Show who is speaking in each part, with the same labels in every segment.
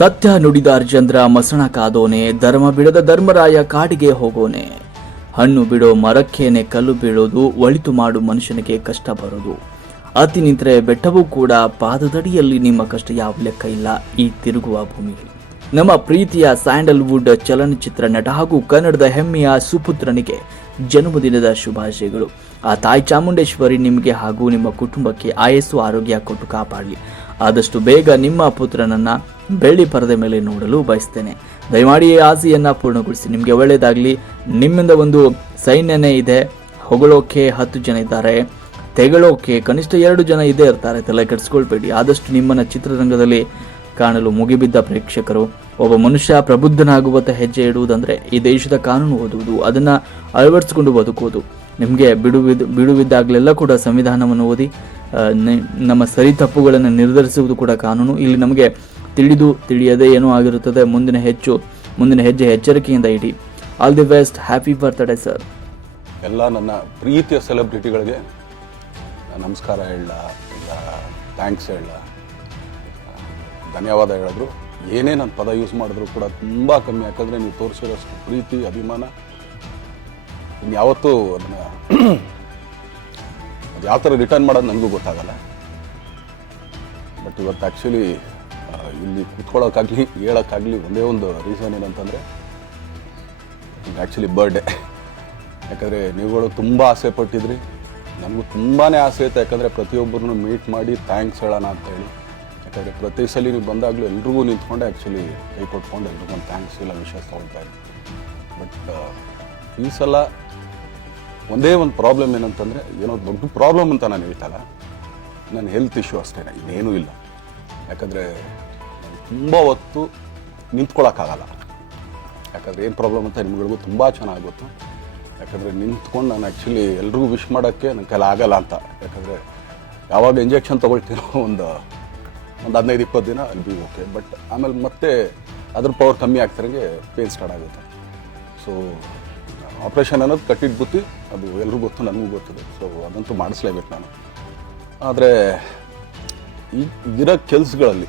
Speaker 1: ಸತ್ಯ ನುಡಿದ ಅರ್ಜಂದ್ರ ಮಸಣ ಕಾದೋನೆ, ಧರ್ಮ ಬಿಡದ ಧರ್ಮರಾಯ ಕಾಡಿಗೆ ಹೋಗೋನೆ. ಹಣ್ಣು ಬಿಡೋ ಮರಕ್ಕೇನೆ ಕಲ್ಲು ಬೀಳೋದು, ಒಳಿತು ಮಾಡು ಮನುಷ್ಯನಿಗೆ ಕಷ್ಟ ಬರೋದು. ಅತಿ ನಿಂತರೆ ಬೆಟ್ಟವೂ ಕೂಡ ಪಾದದಡಿಯಲ್ಲಿ ನಿಮ್ಮ ಕಷ್ಟ ಯಾವ ಲೆಕ್ಕ ಇಲ್ಲ, ಈ ತಿರುಗುವ ಭೂಮಿಯಲ್ಲಿ ನಮ್ಮ ಪ್ರೀತಿಯ ಸ್ಯಾಂಡಲ್ವುಡ್ ಚಲನಚಿತ್ರ ನಟ ಹಾಗೂ ಕನ್ನಡದ ಹೆಮ್ಮೆಯ ಸುಪುತ್ರನಿಗೆ ಜನ್ಮದಿನದ ಶುಭಾಶಯಗಳು. ಆ ತಾಯಿ ಚಾಮುಂಡೇಶ್ವರಿ ನಿಮಗೆ ಹಾಗೂ ನಿಮ್ಮ ಕುಟುಂಬಕ್ಕೆ ಆಯಸ್ಸು, ಆರೋಗ್ಯ ಕೊಟ್ಟು ಕಾಪಾಡಲಿ. ಆದಷ್ಟು ಬೇಗ ನಿಮ್ಮ ಪುತ್ರನನ್ನ ಬೆಳ್ಳಿ ಪರದೆ ಮೇಲೆ ನೋಡಲು ಬಯಸ್ತೇನೆ. ದಯಮಾಡಿ ಈ ಆಸೆಯನ್ನು ಪೂರ್ಣಗೊಳಿಸಿ. ನಿಮಗೆ ಒಳ್ಳೆಯದಾಗಲಿ. ನಿಮ್ಮಿಂದ ಒಂದು ಸೈನ್ಯನೇ ಇದೆ. ಹೊಗಳೋಕೆ ಹತ್ತು ಜನ ಇದ್ದಾರೆ. ತೆಗಳೋಕೆ ಕನಿಷ್ಠ ಎರಡು ಜನ ಇದೇ ಇರ್ತಾರೆ. ತಲೆ ಕೆಡಿಸ್ಕೊಳ್ಬೇಡಿ. ಆದಷ್ಟು ನಿಮ್ಮನ್ನು ಚಿತ್ರರಂಗದಲ್ಲಿ ಕಾಣಲು ಮುಗಿಬಿದ್ದ ಪ್ರೇಕ್ಷಕರು. ಒಬ್ಬ ಮನುಷ್ಯ ಪ್ರಬುದ್ಧನಾಗುವತ್ತ ಹೆಜ್ಜೆ ಇಡುವುದಂದರೆ ಈ ದೇಶದ ಕಾನೂನು ಓದುವುದು, ಅದನ್ನು ಅಳವಡಿಸಿಕೊಂಡು ಬದುಕುವುದು. ನಿಮಗೆ ಬಿಡುವಿದ, ಬಿಡುವಿದ್ದಾಗಲೆಲ್ಲ ಕೂಡ ಸಂವಿಧಾನವನ್ನು ಓದಿ ನಮ್ಮ ಸರಿ ತಪ್ಪುಗಳನ್ನು ನಿರ್ಧರಿಸುವುದು ಕೂಡ ಕಾನೂನು. ಇಲ್ಲಿ ನಮಗೆ ತಿಳಿದು ತಿಳಿಯದೇ ಏನೂ ಆಗಿರುತ್ತದೆ. ಮುಂದಿನ ಹೆಚ್ಚು, ಮುಂದಿನ ಹೆಜ್ಜೆ ಎಚ್ಚರಿಕೆಯಿಂದ ಇಡಿ. All the best happy birthday sir
Speaker 2: ಎಲ್ಲ ನನ್ನ ಪ್ರೀತಿಯ ಸೆಲೆಬ್ರಿಟಿಗಳಿಗೆ ನಮಸ್ಕಾರ ಹೇಳ ಥ್ಯಾಂಕ್ಸ್ ಹೇಳ ಧನ್ಯವಾದ ಹೇಳಿದ್ರು. ಏನೇ ನಾನು ಪದ ಯೂಸ್ ಮಾಡಿದ್ರು ಕೂಡ ತುಂಬ ಕಮ್ಮಿ. ಯಾಕಂದರೆ ನೀವು ತೋರಿಸಿರೋಷ್ಟು ಪ್ರೀತಿ, ಅಭಿಮಾನ ಇನ್ಯಾವತ್ತೂ ಅದನ್ನು ಅದು ಯಾವ ಥರ ರಿಟರ್ನ್ ಮಾಡೋದು ನನಗೂ ಗೊತ್ತಾಗಲ್ಲ. ಬಟ್ ಇವತ್ತು ಆ್ಯಕ್ಚುಲಿ ಇಲ್ಲಿ ಕೂತ್ಕೊಳ್ಳೋಕ್ಕಾಗಲಿ, ಹೇಳೋಕ್ಕಾಗಲಿ ಒಂದೇ ಒಂದು ರೀಸನ್ ಏನಂತಂದರೆ ಆ್ಯಕ್ಚುಲಿ ಬರ್ಡೇ ಯಾಕಂದರೆ ನೀವುಗಳು ತುಂಬ ಆಸೆ ಪಟ್ಟಿದ್ರಿ. ನನಗೂ ತುಂಬಾ ಆಸೆ ಇತ್ತು, ಯಾಕಂದರೆ ಪ್ರತಿಯೊಬ್ಬರನ್ನು ಮೀಟ್ ಮಾಡಿ ಥ್ಯಾಂಕ್ಸ್ ಹೇಳೋಣ ಅಂತೇಳಿ ಯಾಕಂದರೆ ಪ್ರತಿ ಸಲ ನೀವು ಬಂದಾಗಲೂ ಎಲ್ರಿಗೂ ನಿಂತ್ಕೊಂಡು ಆ್ಯಕ್ಚುಲಿ ಕೈ ಕೊಟ್ಕೊಂಡು ಎಲ್ರಿಗೂ ಥ್ಯಾಂಕ್ಸ್ ಇಲ್ಲ ವಿಷಯ ತೊಗೊಳ್ತಾ ಇದ್ದೀನಿ ಬಟ್ ಈ ಸಲ ಒಂದೇ ಒಂದು ಪ್ರಾಬ್ಲಮ್ ಏನಂತಂದರೆ, ಏನೋ ದೊಡ್ಡ ಪ್ರಾಬ್ಲಮ್ ಅಂತ ನಾನು ಹೇಳ್ತಲ್ಲ. ನನ್ನ ಹೆಲ್ತ್ ಇಶ್ಯೂ ಅಷ್ಟೇ ಇನ್ನೇನೂ ಇಲ್ಲ. ಯಾಕಂದರೆ ತುಂಬ ಹೊತ್ತು ನಿಂತ್ಕೊಳ್ಳೋಕ್ಕಾಗಲ್ಲ ಯಾಕಂದರೆ ಏನು ಪ್ರಾಬ್ಲಮ್ ಅಂತ ನಿಮ್ಗಳಿಗೂ ತುಂಬ ಚೆನ್ನಾಗಿ ಗೊತ್ತು. ಯಾಕಂದರೆ ನಿಂತ್ಕೊಂಡು ನಾನು ಆ್ಯಕ್ಚುಲಿ ಎಲ್ರಿಗೂ ವಿಶ್ ಮಾಡೋಕ್ಕೆ ನನ್ನ ಕೈಲಿ ಆಗಲ್ಲ ಅಂತ. ಯಾಕಂದರೆ ಯಾವಾಗ ಇಂಜೆಕ್ಷನ್ ತೊಗೊಳ್ತೀನೋ ಒಂದು ಒಂದು ಹದಿನೈದು, ಇಪ್ಪತ್ತು ದಿನ ಅಲ್ಲಿ ಬಿ ಓಕೆ ಬಟ್ ಆಮೇಲೆ ಮತ್ತೆ ಅದ್ರ ಪವರ್ ಕಮ್ಮಿ ಆಗ್ತಿರಂಗೆ ಪೇನ್ ಸ್ಟಾರ್ಟ್ ಆಗುತ್ತೆ. ಸೊ ಆಪ್ರೇಷನ್ ಅನ್ನೋದು ಕಟ್ಟಿಟ್ಟು ಬುತ್ತಿ ಅದು ಎಲ್ರಿಗೂ ಗೊತ್ತು, ನನಗೂ ಗೊತ್ತಿದೆ. ಸೊ ಅದಂತೂ ಮಾಡಿಸ್ಲೇಬೇಕು ನಾನು. ಆದರೆ ಈ ಇರೋ ಕೆಲಸಗಳಲ್ಲಿ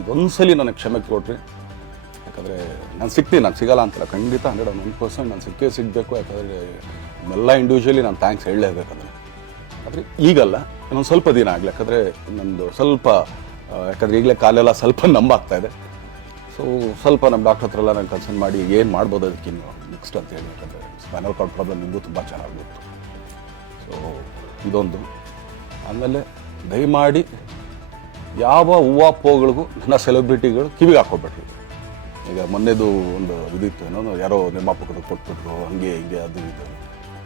Speaker 2: ಇದೊಂದ್ಸಲಿ ನನಗೆ ಕ್ಷಮೆ ಕೊಡ್ರಿ ಯಾಕಂದರೆ ನಾನು ಸಿಗ್ತೀನಿ, ನಾನು ಸಿಗಲ್ಲ ಅಂತಲ್ಲ ಖಂಡಿತ ಹಂಡ್ರೆಡ್ ಒನ್ ಪರ್ಸೆಂಟ್ ನಾನು ಸಿಕ್ಕೇ ಸಿಗಬೇಕು. ಯಾಕಂದರೆ ಎಲ್ಲ ಇಂಡಿವಿಜುವಲಿ ನಾನು ಥ್ಯಾಂಕ್ಸ್ ಹೇಳಲೇಬೇಕಂದ್ರೆ. ಆದರೆ ಈಗಲ್ಲ, ಇನ್ನೊಂದು ಸ್ವಲ್ಪ ದಿನ ಆಗಲಿ. ಯಾಕಂದರೆ ನಂದು ಸ್ವಲ್ಪ ಯಾಕಂದರೆ ಈಗಲೇ ಕಾಲೆಲ್ಲ ಸ್ವಲ್ಪ ನಂಬಾಗ್ತಾ ಇದೆ. ಸೊ ಸ್ವಲ್ಪ ನಮ್ಮ ಡಾಕ್ಟರ್ ಹತ್ರ ಎಲ್ಲ ನಾನು ಕನ್ಸಲ್ಟ್ ಮಾಡಿ ಏನು ಮಾಡ್ಬೋದು ಅದಕ್ಕೆ ನೀವು ನೆಕ್ಸ್ಟ್ ಅಂತ ಹೇಳಿ. ಯಾಕಂದರೆ ಸ್ಪೈನಲ್ ಕಾರ್ಡ್ ಪ್ರಾಬ್ಲಮ್ ನಿಮಗೂ ತುಂಬ ಚೆನ್ನಾಗಿ ಗೊತ್ತು. ಸೊ ಇದೊಂದು. ಆಮೇಲೆ ದಯಮಾಡಿ ಯಾವ ಹೂವು ಪೋಗಳಿಗೂ ನನ್ನ ಸೆಲೆಬ್ರಿಟಿಗಳು ಕಿವಿಗೆ ಹಾಕೋಬಿಟ್ರು ಈಗ ಮೊನ್ನೆದು ಒಂದು ಇದಿತ್ತು, ಏನೋ ಯಾರೋ ನಿರ್ಮಾಪಕರು ಕೊಟ್ಬಿಟ್ರು, ಹಂಗೆ ಹಿಂಗೆ ಅದು ಇದು.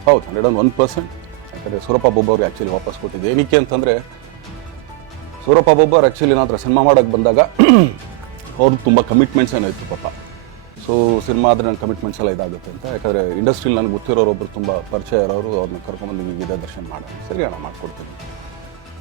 Speaker 2: ಹೌದು, ಹಂಡ್ರೆಡ್ ಆ್ಯಂಡ್ ಒನ್ ಪರ್ಸೆಂಟ್. ಯಾಕಂದರೆ ಸೂರಪ್ಪ ಬೊಬ್ಬ ಆ್ಯಕ್ಚುಲಿ ವಾಪಸ್ ಕೊಟ್ಟಿದ್ದೆ. ಏನಕ್ಕೆ ಅಂತಂದರೆ, ಸೂರಪ್ಪ ಬೊಬ್ಬರು ಆ್ಯಕ್ಚುಲಿ ನನ್ನ ಹತ್ರ ಸಿನಿಮಾ ಮಾಡೋಕ್ಕೆ ಬಂದಾಗ ಅವ್ರದ್ದು ತುಂಬ ಕಮಿಟ್ಮೆಂಟ್ಸ್ ಏನೋ ಇತ್ತು ಪಾಪ. ಸೊ ಸಿನಿಮಾ ಆದರೆ ನನ್ನ ಕಮಿಟ್ಮೆಂಟ್ಸ್ ಎಲ್ಲ ಇದಾಗುತ್ತೆ ಅಂತ. ಯಾಕಂದರೆ ಇಂಡಸ್ಟ್ರಿಲಿ ನನಗೆ ಗೊತ್ತಿರೋರು ಒಬ್ಬರು ತುಂಬ ಪರಿಚಯ ಇರೋರು, ಅವ್ರನ್ನ ಕರ್ಕೊಂಬಂದು ಇದೇ ದರ್ಶನ ಮಾಡೋಣ. ಸರಿ ಅಣ್ಣ, ಮಾಡ್ಕೊಡ್ತೀನಿ.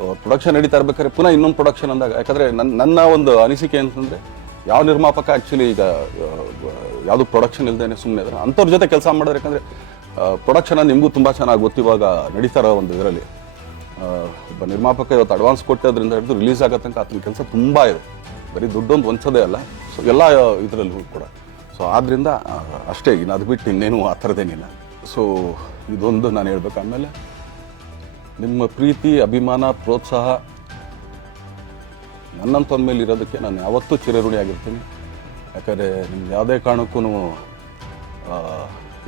Speaker 2: ಸೊ ಪ್ರೊಡಕ್ಷನ್ ನಡೀತಾ ಇರ್ಬೇಕಾದ್ರೆ ಪುನಃ ಇನ್ನೊಂದು ಪ್ರೊಡಕ್ಷನ್ ಅಂದಾಗ, ಯಾಕಂದರೆ ನನ್ನ ನನ್ನ ಒಂದು ಅನಿಸಿಕೆ ಅಂತಂದರೆ ಯಾವ ನಿರ್ಮಾಪಕ ಆ್ಯಕ್ಚುಲಿ ಈಗ ಯಾವುದು ಪ್ರೊಡಕ್ಷನ್ ಇಲ್ದೇನೆ ಸುಮ್ಮನೆ ಇದ್ದಾರೆ ಅಂಥವ್ರ ಜೊತೆ ಕೆಲಸ ಮಾಡಿದ್ರೆ ಯಾಕಂದರೆ ಪ್ರೊಡಕ್ಷನ್ ನಿಮಗೂ ತುಂಬ ಚೆನ್ನಾಗಿ ಗೊತ್ತಿವಾಗ ನಡೀತಾ ಇರೋ ಒಂದು ಇದರಲ್ಲಿ. ಒಬ್ಬ ನಿರ್ಮಾಪಕ ಇವತ್ತು ಅಡ್ವಾನ್ಸ್ ಕೊಟ್ಟೋದ್ರಿಂದ ಹಿಡಿದು ರಿಲೀಸ್ ಆಗೋ ತನಕ ಆತನ ಕೆಲಸ ತುಂಬ ಇದೆ. ಬರೀ ದುಡ್ಡೊಂದು ಒಂದ್ಸದೇ ಅಲ್ಲ ಸೊ ಎಲ್ಲ ಇದರಲ್ಲೂ ಕೂಡ. ಸೊ ಆದ್ದರಿಂದ ಅಷ್ಟೇ ಇನ್ನು ಅದು ಬಿಟ್ಟು ಇನ್ನೇನು ಆ ಥರದ್ದೇನಿಲ್ಲ. ಸೊ ಇದೊಂದು ನಾನು ಹೇಳ್ಬೇಕು ಆಮೇಲೆ ನಿಮ್ಮ ಪ್ರೀತಿ, ಅಭಿಮಾನ, ಪ್ರೋತ್ಸಾಹ ನನ್ನಂತಂದ ಮೇಲೆ ಇರೋದಕ್ಕೆ ನಾನು ಯಾವತ್ತೂ ಚಿರಋಣಿಯಾಗಿರ್ತೀನಿ. ಯಾಕಂದರೆ ನಿಮ್ಗೆ ಯಾವುದೇ ಕಾರಣಕ್ಕೂ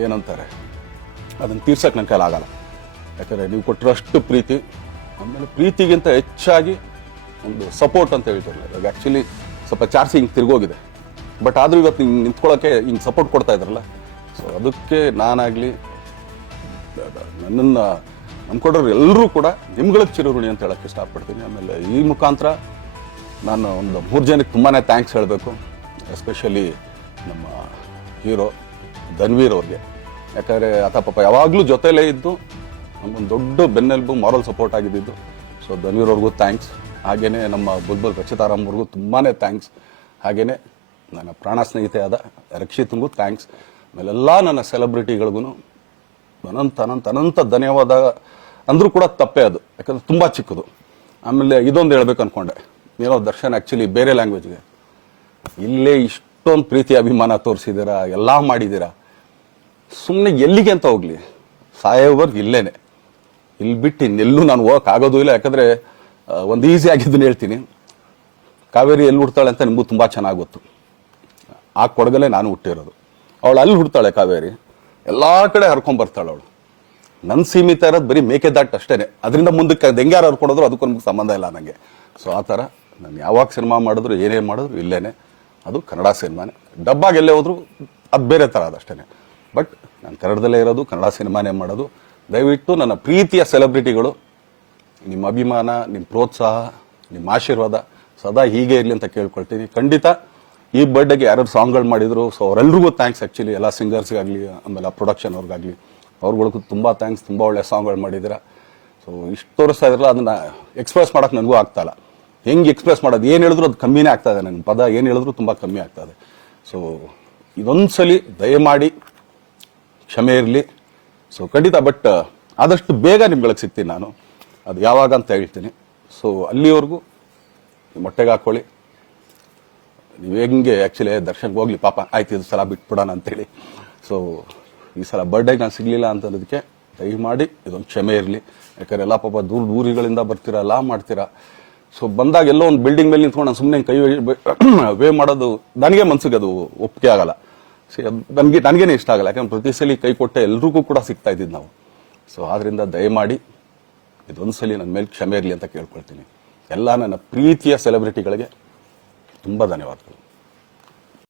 Speaker 2: ಏನಂತಾರೆ, ಅದನ್ನು ತೀರ್ಸಕ್ಕೆ ನನ್ನ ಆಗಲ್ಲ. ಯಾಕಂದರೆ ನೀವು ಕೊಟ್ಟಿರೋಷ್ಟು ಪ್ರೀತಿ, ಆಮೇಲೆ ಪ್ರೀತಿಗಿಂತ ಹೆಚ್ಚಾಗಿ ಒಂದು ಸಪೋರ್ಟ್ ಅಂತ ಹೇಳ್ತಾರೆ. ಇವಾಗ ಆ್ಯಕ್ಚುಲಿ ಸ್ವಲ್ಪ ಚಾರ್ಜ್ ಹಿಂಗೆ ತಿರುಗೋಗಿದೆ. ಬಟ್ ಆದರೂ ಇವತ್ತು ಹಿಂಗೆ ನಿಂತ್ಕೊಳ್ಳೋಕ್ಕೆ ಹಿಂಗೆ ಸಪೋರ್ಟ್ ಕೊಡ್ತಾ ಇದ್ರಲ್ಲ. ಸೊ ಅದಕ್ಕೆ ನಾನಾಗಲಿ ನನ್ನನ್ನು ನಂಬ್ಕೊಡೋರು ಎಲ್ಲರೂ ಕೂಡ ನಿಮ್ಗಳ ಚಿರುರುಣಿ ಅಂತ ಹೇಳಕ್ಕೆ ಇಷ್ಟಪಡ್ತೀನಿ. ಆಮೇಲೆ ಈ ಮುಖಾಂತರ ನಾನು ಒಂದು ಮೂರು ಜನಕ್ಕೆ ತುಂಬಾ ಥ್ಯಾಂಕ್ಸ್ ಹೇಳಬೇಕು. ಎಸ್ಪೆಷಲಿ ನಮ್ಮ ಹೀರೋ ಧನ್ವೀರ್ ಅವ್ರಿಗೆ. ಯಾಕಂದರೆ ಆತ ಪಾಪ ಯಾವಾಗಲೂ ಜೊತೆಲೇ ಇದ್ದು ಒಂದು ದೊಡ್ಡ ಬೆನ್ನೆಲುಬು ಮಾರಲ್ ಸಪೋರ್ಟ್ ಆಗಿದ್ದು ಸೊ ಧನ್ವೀರ್ ಅವ್ರಿಗೂ ಥ್ಯಾಂಕ್ಸ್ ಹಾಗೆಯೇ ನಮ್ಮ ಬುಲ್ಬುಲ್ ರಚಿತಾರಾಮ್ ಅವ್ರಿಗೂ ತುಂಬಾ ಥ್ಯಾಂಕ್ಸ್ ಹಾಗೆಯೇ ನನ್ನ ಪ್ರಾಣ ಸ್ನೇಹಿತೆ ಆದ ರಕ್ಷಿತ್ಗೂ ಥ್ಯಾಂಕ್ಸ್ ಆಮೇಲೆಲ್ಲ ನನ್ನ ಸೆಲೆಬ್ರಿಟಿಗಳಿಗೂ ಅನಂತ ಅನಂತ ಅನಂತ ಧನ್ಯವಾದ ಅಂದರೂ ಕೂಡ ತಪ್ಪೇ ಅದು. ಯಾಕಂದ್ರೆ ತುಂಬ ಚಿಕ್ಕದು. ಆಮೇಲೆ ಇದೊಂದು ಹೇಳ್ಬೇಕು ಅನ್ಕೊಂಡೆ. ಏನೋ ದರ್ಶನ್ ಆ್ಯಕ್ಚುಲಿ ಬೇರೆ ಲ್ಯಾಂಗ್ವೇಜ್ಗೆ ಇಲ್ಲೇ ಇಷ್ಟೊಂದು ಪ್ರೀತಿ ಅಭಿಮಾನ ತೋರಿಸಿದ್ದೀರಾ, ಎಲ್ಲ ಮಾಡಿದ್ದೀರಾ? ಸುಮ್ಮನೆ ಎಲ್ಲಿಗೆ ಅಂತ ಹೋಗ್ಲಿ. ಸಾಯೋವರ್ಗು ಇಲ್ಲೇನೆ. ಇಲ್ಲಿ ಬಿಟ್ಟು ಇನ್ನೆಲ್ಲೂ ನಾನು ಹೋಗಕ್ ಆಗೋದು ಇಲ್ಲ. ಯಾಕಂದ್ರೆ ಒಂದು ಈಸಿ ಆಗಿದ್ದನ್ನು ಹೇಳ್ತೀನಿ. ಕಾವೇರಿ ಎಲ್ಲಿ ಹುಡ್ತಾಳೆ ಅಂತ ನಿಮಗೂ ತುಂಬ ಚೆನ್ನಾಗಿ ಗೊತ್ತು. ಆ ಕೊಡಗಲ್ಲೇ ನಾನು ಹುಟ್ಟಿರೋದು. ಅವಳು ಅಲ್ಲಿ ಹುಡ್ತಾಳೆ ಕಾವೇರಿ. ಎಲ್ಲ ಕಡೆ ಹರ್ಕೊಂಬರ್ತಾಳೆ ಅವಳು. ನನ್ನ ಸೀಮಿತ ಇರೋದು ಬರೀ ಮೇಕೆದಾಟ್ ಅಷ್ಟೇನೆ. ಅದರಿಂದ ಮುಂದಕ್ಕೆ ಅದು ಹೆಂಗ್ಯಾರು ಹರ್ಕೊಡೋದ್ರು ಅದಕ್ಕೂ ನಮ್ಗೆ ಸಂಬಂಧ ಇಲ್ಲ ನನಗೆ ಸೊ ಆ ಥರ ನಾನು ಯಾವಾಗ ಸಿನಿಮಾ ಮಾಡಿದ್ರು, ಏನೇನು ಮಾಡಿದ್ರು ಇಲ್ಲೇನೆ. ಅದು ಕನ್ನಡ ಸಿನಿಮಾನೇ. ಡಬ್ಬಾಗಿ ಎಲ್ಲೇ ಹೋದ್ರು ಅದು ಬೇರೆ ಥರ ಅದಷ್ಟೇ ಬಟ್ ನಾನು ಕನ್ನಡದಲ್ಲೇ ಇರೋದು, ಕನ್ನಡ ಸಿನಿಮಾನೇ ಮಾಡೋದು. ದಯವಿಟ್ಟು ನನ್ನ ಪ್ರೀತಿಯ ಸೆಲೆಬ್ರಿಟಿಗಳು, ನಿಮ್ಮ ಅಭಿಮಾನ ನಿಮ್ಮ ಪ್ರೋತ್ಸಾಹ ನಿಮ್ಮ ಆಶೀರ್ವಾದ ಸದಾ ಹೀಗೆ ಇರಲಿ ಅಂತ ಕೇಳ್ಕೊಳ್ತೀನಿ. ಖಂಡಿತ ಈ ಬರ್ಡೇಗೆ ಯಾರ್ಯಾರು ಸಾಂಗ್ಗಳು ಮಾಡಿದ್ರು ಸೊ ಅವರೆಲ್ಲರಿಗೂ ಥ್ಯಾಂಕ್ಸ್ ಆ್ಯಕ್ಚುಲಿ ಎಲ್ಲ ಸಿಂಗರ್ಸ್ಗಾಗಲಿ ಆಮೇಲೆ ಪ್ರೊಡಕ್ಷನ್ ಅವ್ರಿಗಾಗಲಿ. ಅವ್ರುಗಳಿಗೂ ತುಂಬ ಥ್ಯಾಂಕ್ಸ್ ತುಂಬ ಒಳ್ಳೆ ಸಾಂಗ್ಗಳು ಮಾಡಿದ್ದೀರಾ. ಸೊ ಇಷ್ಟು ತೋರಿಸ್ತಾ ಇದ್ರಲ್ಲ, ಅದನ್ನ ಎಕ್ಸ್ಪ್ರೆಸ್ ಮಾಡೋಕೆ ನನಗೂ ಆಗ್ತಾ ಇಲ್ಲ. ಹೆಂಗೆ ಎಕ್ಸ್ಪ್ರೆಸ್ ಮಾಡೋದು, ಏನು ಹೇಳಿದ್ರು ಅದು ಕಮ್ಮಿನೇ ಆಗ್ತಾ ಇದೆ ನನ್ನ ಪದ ಏನು ಹೇಳಿದ್ರು ತುಂಬ ಕಮ್ಮಿ ಆಗ್ತಾ ಇದೆ. ಸೊ ಇದೊಂದ್ಸಲಿ ಸಲ ದಯಮಾಡಿ ಕ್ಷಮೆ ಇರಲಿ. ಸೊ ಖಂಡಿತ ಬಟ್ ಆದಷ್ಟು ಬೇಗ ನಿಮ್ಗಳಿಗೆ ಸಿಗ್ತೀನಿ ನಾನು. ಅದು ಯಾವಾಗ ಅಂತ ಹೇಳ್ತೀನಿ. ಸೊ ಅಲ್ಲಿವರೆಗೂ ಮೊಟ್ಟೆಗೆ ಹಾಕೊಳ್ಳಿ. ನೀವು ಹೆಂಗೆ ಆ್ಯಕ್ಚುಲಿ ದರ್ಶನ್ಗೆ ಹೋಗ್ಲಿ, ಪಾಪ, ಆಯ್ತು, ಇದು ಸಲ ಬಿಟ್ಬಿಡೋಣ ಅಂತೇಳಿ. ಸೊ ಈ ಸಲ ಬರ್ಡೇಗೆ ನಾನು ಸಿಗಲಿಲ್ಲ ಅಂತನ್ನೋದಕ್ಕೆ ದಯಮಾಡಿ ಇದೊಂದು ಕ್ಷಮೆ ಇರಲಿ. ಯಾಕಂದ್ರೆ ಎಲ್ಲ ಪಾಪ ದೂರ ದೂರಿಗಳಿಂದ ಬರ್ತೀರಾ, ಎಲ್ಲ ಮಾಡ್ತೀರಾ. ಸೊ ಬಂದಾಗ ಎಲ್ಲೋ ಒಂದು ಬಿಲ್ಡಿಂಗ್ ಮೇಲೆ ನಿಂತ್ಕೊಂಡು ನಾನು ಸುಮ್ಮನೆ ಕೈ ವೇ ಮಾಡೋದು ನನಗೆ ಮನ್ಸಿಗೆ ಅದು ಒಪ್ಪಿಗೆ ಆಗಲ್ಲ. ಸೊ ನನಗೆ, ನನಗೇನೆ ಇಷ್ಟ ಆಗಲ್ಲ. ಯಾಕಂದ್ರೆ ಪ್ರತಿ ಸಲ ಕೈ ಕೊಟ್ಟೆ ಎಲ್ರಿಗೂ ಕೂಡ ಸಿಗ್ತಾ ಇದ್ದಿದ್ದು ನಾವು. ಸೊ ಆದ್ರಿಂದ ದಯಮಾಡಿ ಇದೊಂದು ಸಲ ನನ್ನ ಮೇಲೆ ಕ್ಷಮೆ ಇರಲಿ ಅಂತ ಕೇಳ್ಕೊಳ್ತೀನಿ. ಎಲ್ಲ ನನ್ನ ಪ್ರೀತಿಯ ಸೆಲೆಬ್ರಿಟಿಗಳಿಗೆ ತುಂಬ ಧನ್ಯವಾದಗಳು.